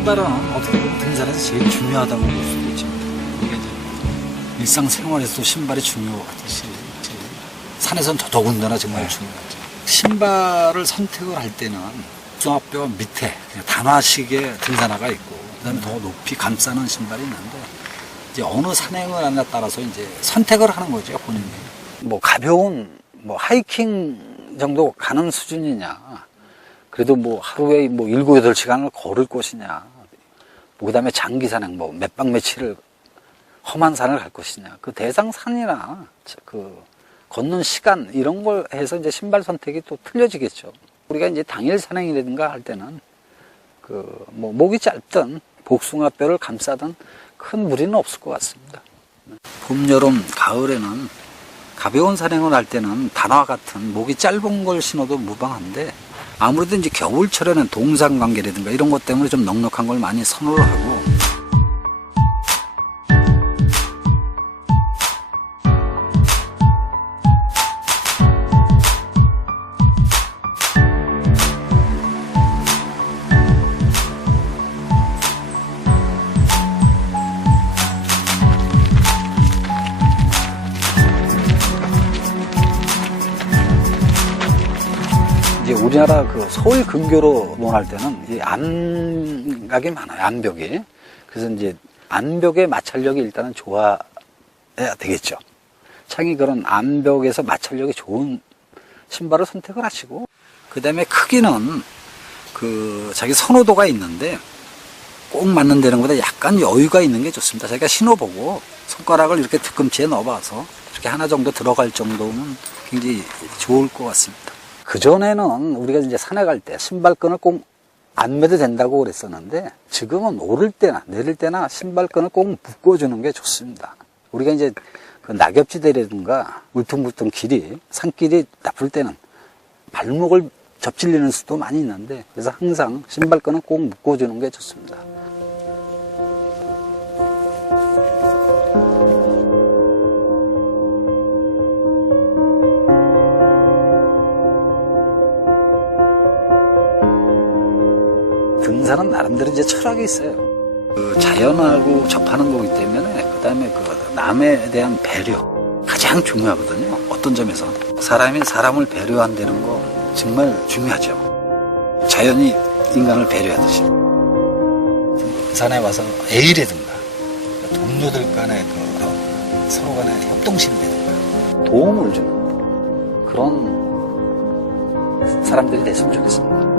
신발은 어떻게 보면 등산에서 제일 중요하다고 볼 수도 있습니다. 이게 이제 일상생활에서도 신발이 중요하듯이 산에서는 더더군다나 정말 중요하죠. 신발을 선택을 할 때는 중압뼈 밑에 단화식의 등산화가 있고 그다음에 더 높이 감싸는 신발이 있는데 이제 어느 산행을 하냐에 따라서 이제 선택을 하는 거죠 본인이. 뭐 가벼운 뭐 하이킹 정도 가는 수준이냐. 그래도 뭐 하루에 뭐 일곱 여덟 시간을 걸을 것이냐. 뭐 그다음에 장기 산행 뭐 몇 박 며칠을 험한 산을 갈 것이냐. 그 대상 산이나 그 걷는 시간 이런 걸 해서 이제 신발 선택이 또 틀려지겠죠. 우리가 이제 당일 산행이라든가 할 때는 그 뭐 목이 짧든 복숭아 뼈를 감싸든 큰 무리는 없을 것 같습니다. 봄, 여름, 가을에는 가벼운 산행을 할 때는 단화 같은 목이 짧은 걸 신어도 무방한데 아무래도 이제 겨울철에는 동상 관계라든가 이런 것 때문에 좀 넉넉한 걸 많이 선호를 하고 이제 우리나라 그 서울 근교로 논할 때는 이 암각이 많아요. 암벽이. 그래서 이제 암벽의 마찰력이 일단은 좋아야 되겠죠. 창이 그런 암벽에서 마찰력이 좋은 신발을 선택을 하시고 그 다음에 크기는 그 자기 선호도가 있는데 꼭 맞는 데는 것보다 약간 여유가 있는 게 좋습니다. 자기가 신어보고 손가락을 이렇게 뒤꿈치에 넣어봐서 이렇게 하나 정도 들어갈 정도면 굉장히 좋을 것 같습니다. 그전에는 우리가 이제 산에 갈 때 신발끈을 꼭 안 매도 된다고 그랬었는데 지금은 오를 때나 내릴 때나 신발끈을 꼭 묶어주는 게 좋습니다. 우리가 이제 그 낙엽지대라든가 울퉁불퉁 길이, 산길이 나쁠 때는 발목을 접질리는 수도 많이 있는데 그래서 항상 신발끈은 꼭 묶어주는 게 좋습니다. 등산은 나름대로 이제 철학이 있어요. 그 자연하고 접하는 거기 때문에 그 다음에 그 남에 대한 배려 가장 중요하거든요. 어떤 점에서 사람이 사람을 배려한다는 거 정말 중요하죠. 자연이 인간을 배려하듯이 산에 와서 애이라든가 동료들 간의 그 서로 간의 협동심이라든가 도움을 주는 그런 사람들이 됐으면 좋겠습니다.